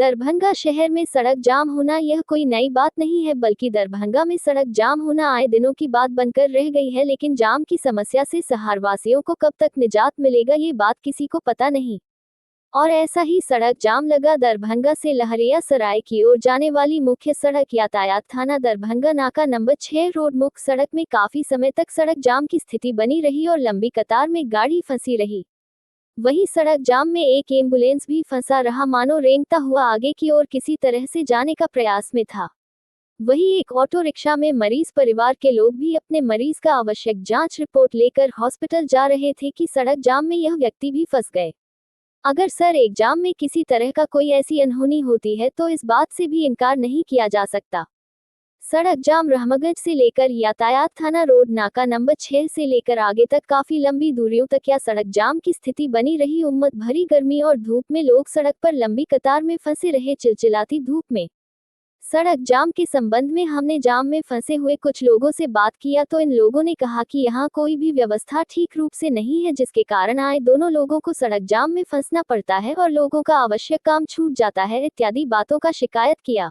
दरभंगा शहर में सड़क जाम होना यह कोई नई बात नहीं है, बल्कि दरभंगा में सड़क जाम होना आए दिनों की बात बनकर रह गई है। लेकिन जाम की समस्या से शहरवासियों को कब तक निजात मिलेगा, ये बात किसी को पता नहीं। और ऐसा ही सड़क जाम लगा दरभंगा से लहरिया सराय की ओर जाने वाली मुख्य सड़क यातायात थाना दरभंगा नाका नंबर 6 रोड मुख्य सड़क में काफी समय तक सड़क जाम की स्थिति बनी रही और लंबी कतार में गाड़ी फंसी रही। वहीं सड़क जाम में एक एम्बुलेंस भी फंसा रहा, मानो रेंगता हुआ आगे की ओर किसी तरह से जाने का प्रयास में था। वहीं एक ऑटो रिक्शा में मरीज परिवार के लोग भी अपने मरीज का आवश्यक जांच रिपोर्ट लेकर हॉस्पिटल जा रहे थे कि सड़क जाम में यह व्यक्ति भी फंस गए। अगर सड़क जाम में किसी तरह का कोई ऐसी अनहोनी होती है तो इस बात से भी इनकार नहीं किया जा सकता। सड़क जाम रहमगंज से लेकर यातायात थाना रोड नाका नंबर 6 से लेकर आगे तक काफी लंबी दूरियों तक या सड़क जाम की स्थिति बनी रही। उम्मस भरी गर्मी और धूप में लोग सड़क पर लंबी कतार में फंसे रहे। चिलचिलाती धूप में सड़क जाम के संबंध में हमने जाम में फंसे हुए कुछ लोगों से बात किया तो इन लोगों ने कहा कि यहाँ कोई भी व्यवस्था ठीक रूप से नहीं है, जिसके कारण आए दोनों लोगों को सड़क जाम में फंसना पड़ता है और लोगों का आवश्यक काम छूट जाता है इत्यादि बातों का शिकायत किया।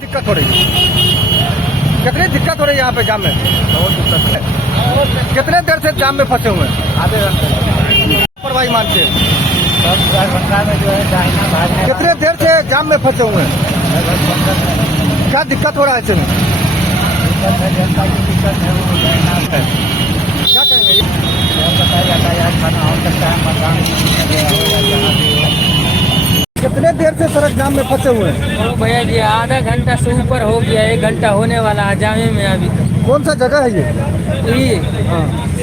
दिक्कत हो रही है, कितनी दिक्कत हो रही है यहाँ पे जाम में? बहुत दिक्कत है। कितने देर से जाम में फंसे हुए हैं? आधे घंटे लापरवाही मानते हैं। दरभंगा में जो है दाहिना भाग है। कितने देर से जाम में फंसे हुए हैं? क्या दिक्कत हो रहा है इसमें? दिक्कत है, जनता की दिक्कत है, वो दाहिना है। क्या कहेंगे? यातायात खाना हो सकता है, कितने देर से सड़क जाम में फंसे हुए हैं? भैया जी आधा घंटा से ऊपर हो गया, 1 घंटा होने वाला है जामे में अभी तक। कौन सा जगह है ये? ये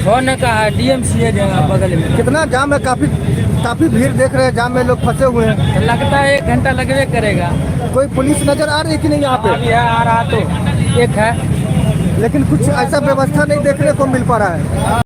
होने का है DMC है जगह बगल में। कितना जाम है? काफी भीड़ देख रहे हैं, जाम में लोग फंसे हुए हैं। तो लगता है 1 घंटा लगवे करेगा। कोई पुलिस नजर आ रही है कि नहीं यहाँ पे? अभी है, आ रहा तो एक है, लेकिन कुछ ऐसा व्यवस्था नहीं देखने को मिल पा रहा है।